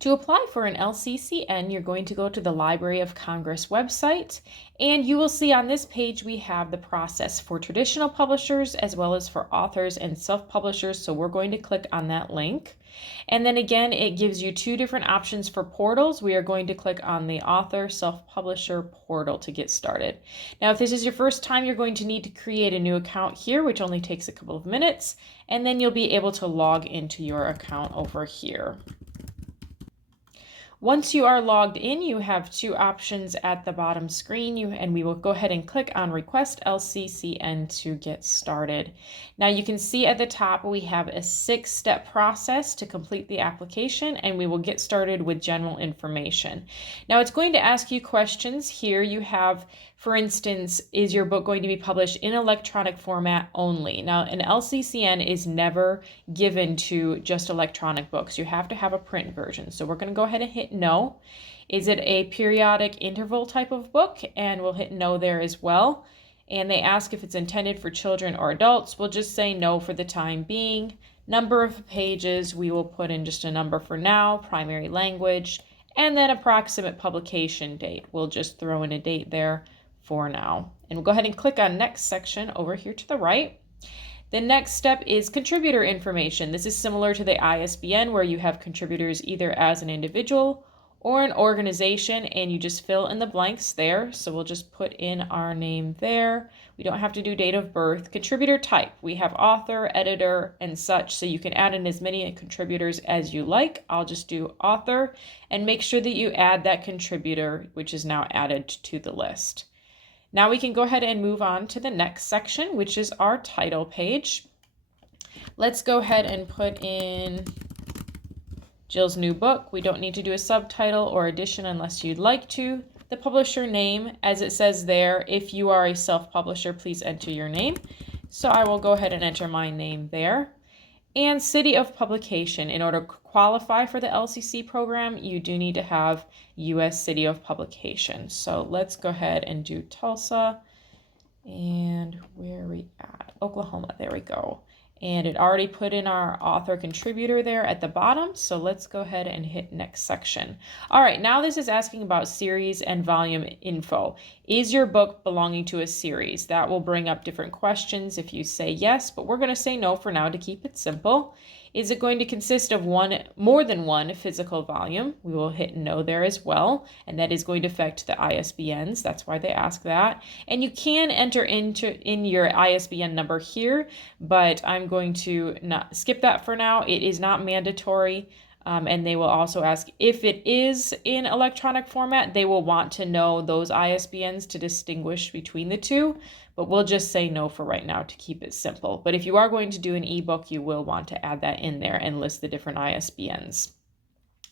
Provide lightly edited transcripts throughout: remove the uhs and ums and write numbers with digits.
To apply for an LCCN, you're going to go to the Library of Congress website, and you will see on this page we have the process for traditional publishers as well as for authors and self-publishers, so we're going to click on that link. And then again, it gives you two different options for portals. We are going to click on the author self-publisher portal to get started. Now, if this is your first time, you're going to need to create a new account here, which only takes a couple of minutes, and then you'll be able to log into your account over here. Once you are logged in, you have two options at the bottom screen, and we will go ahead and click on Request LCCN to get started. Now you can see at the top we have a 6-step process to complete the application, and we will get started with general information. Now it's going to ask you questions. Here you have, for instance, is your book going to be published in electronic format only? Now, an LCCN is never given to just electronic books. You have to have a print version. So we're going to go ahead and hit no. Is it a periodic interval type of book? And we'll hit no there as well. And they ask if it's intended for children or adults. We'll just say no for the time being. Number of pages, we will put in just a number for now, primary language, and then approximate publication date. We'll just throw in a date there for now. And we'll go ahead and click on next section over here to the right. The next step is contributor information. This is similar to the ISBN where you have contributors either as an individual or an organization, and you just fill in the blanks there. So we'll just put in our name there. We don't have to do date of birth. Contributor type, we have author, editor, and such, so you can add in as many contributors as you like. I'll just do author, and make sure that you add that contributor, which is now added to the list. Now we can go ahead and move on to the next section, which is our title page. Let's go ahead and put in Jill's new book. We don't need to do a subtitle or edition unless you'd like to. The publisher name, as it says there, if you are a self-publisher, please enter your name. So I will go ahead and enter my name there. And city of publication. In order to qualify for the LCC program, you do need to have U.S. city of publication. So let's go ahead and do Tulsa. And where are we at? Oklahoma. There we go. And it already put in our author contributor there at the bottom. So let's go ahead and hit next section. All right, now this is asking about series and volume info. Is your book belonging to a series? That will bring up different questions if you say yes, but we're going to say no for now to keep it simple. Is it going to consist of more than one physical volume? We will hit no there as well, and that is going to affect the ISBNs. That's why they ask that. And you can enter in your ISBN number here, but I'm going to not skip that for now. It is not mandatory. And they will also ask if it is in electronic format, they will want to know those ISBNs to distinguish between the two, but we'll just say no for right now to keep it simple. But if you are going to do an ebook, you will want to add that in there and list the different ISBNs.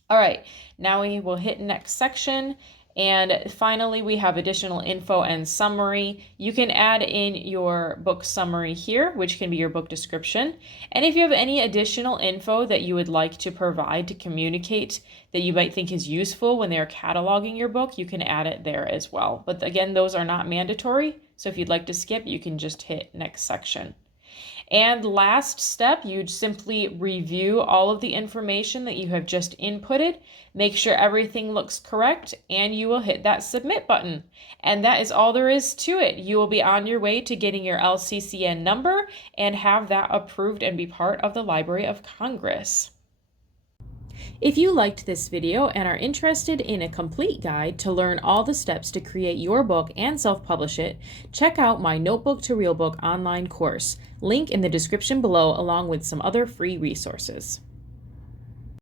All right, now we will hit next section. And finally, we have additional info and summary. You can add in your book summary here, which can be your book description. And if you have any additional info that you would like to provide to communicate that you might think is useful when they're cataloging your book, you can add it there as well. But again, those are not mandatory. So if you'd like to skip, you can just hit next section. And last step, you'd simply review all of the information that you have just inputted, make sure everything looks correct, and you will hit that submit button. And that is all there is to it. You will be on your way to getting your LCCN number and have that approved and be part of the Library of Congress. If you liked this video and are interested in a complete guide to learn all the steps to create your book and self-publish it, check out my Notebook to Real Book online course, link in the description below, along with some other free resources.